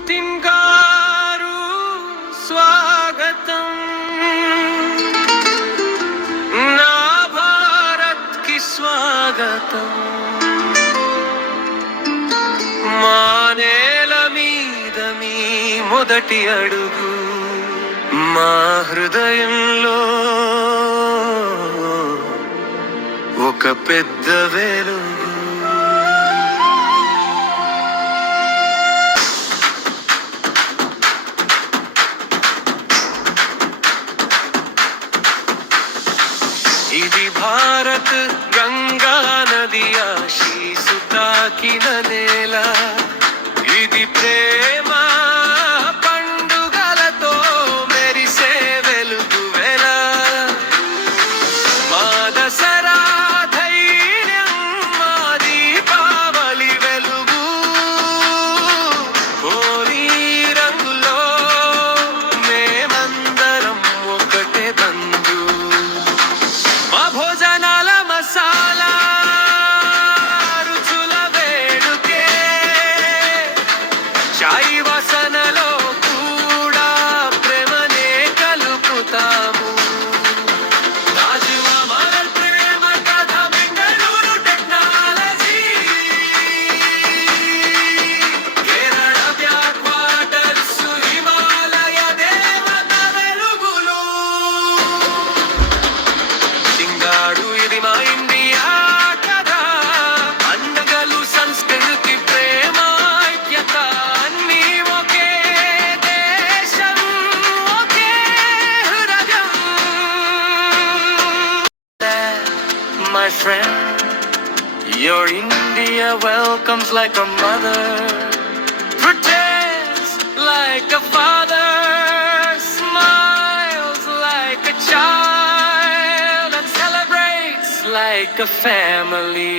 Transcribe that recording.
Putin గారు స్వాగతం, నా భారత్ కి స్వాగతం. మా నేల మీద మీ మొదటి అడుగు, మా హృదయంలో ఒక పెద్ద వెలుగు. ఇది భారత్ గంగా నది ఆశీసు తాకిన నేల, ఇది ప్రేమ పండుగలతో మెరిసే వెలుగు వెల. మా దసరా ధైర్యం, మా దీపావళి వెలుగు, హోలీ రంగులో మేమందరం ఒకటే బంధు. మా భోజనాల మసాలా రుచుల వేడుకే, చాయ్ వాసనలో కూడా ప్రేమనే కలుపుతాము. తాజ్మహల్ ప్రేమ కథ, Bengaluru technology, Kerala back waters, Himalaya దేవత వెలుగులు. సింగాడు ఇది మా ఇండియా కదా, పండగలు సంస్కృతి ప్రేమ ఐక్యత అన్నీ ఒకే దేశం, ఒకే హృదయం. My friend, your India welcomes like a mother, protects like a father, smiles like a child, and celebrates like a family.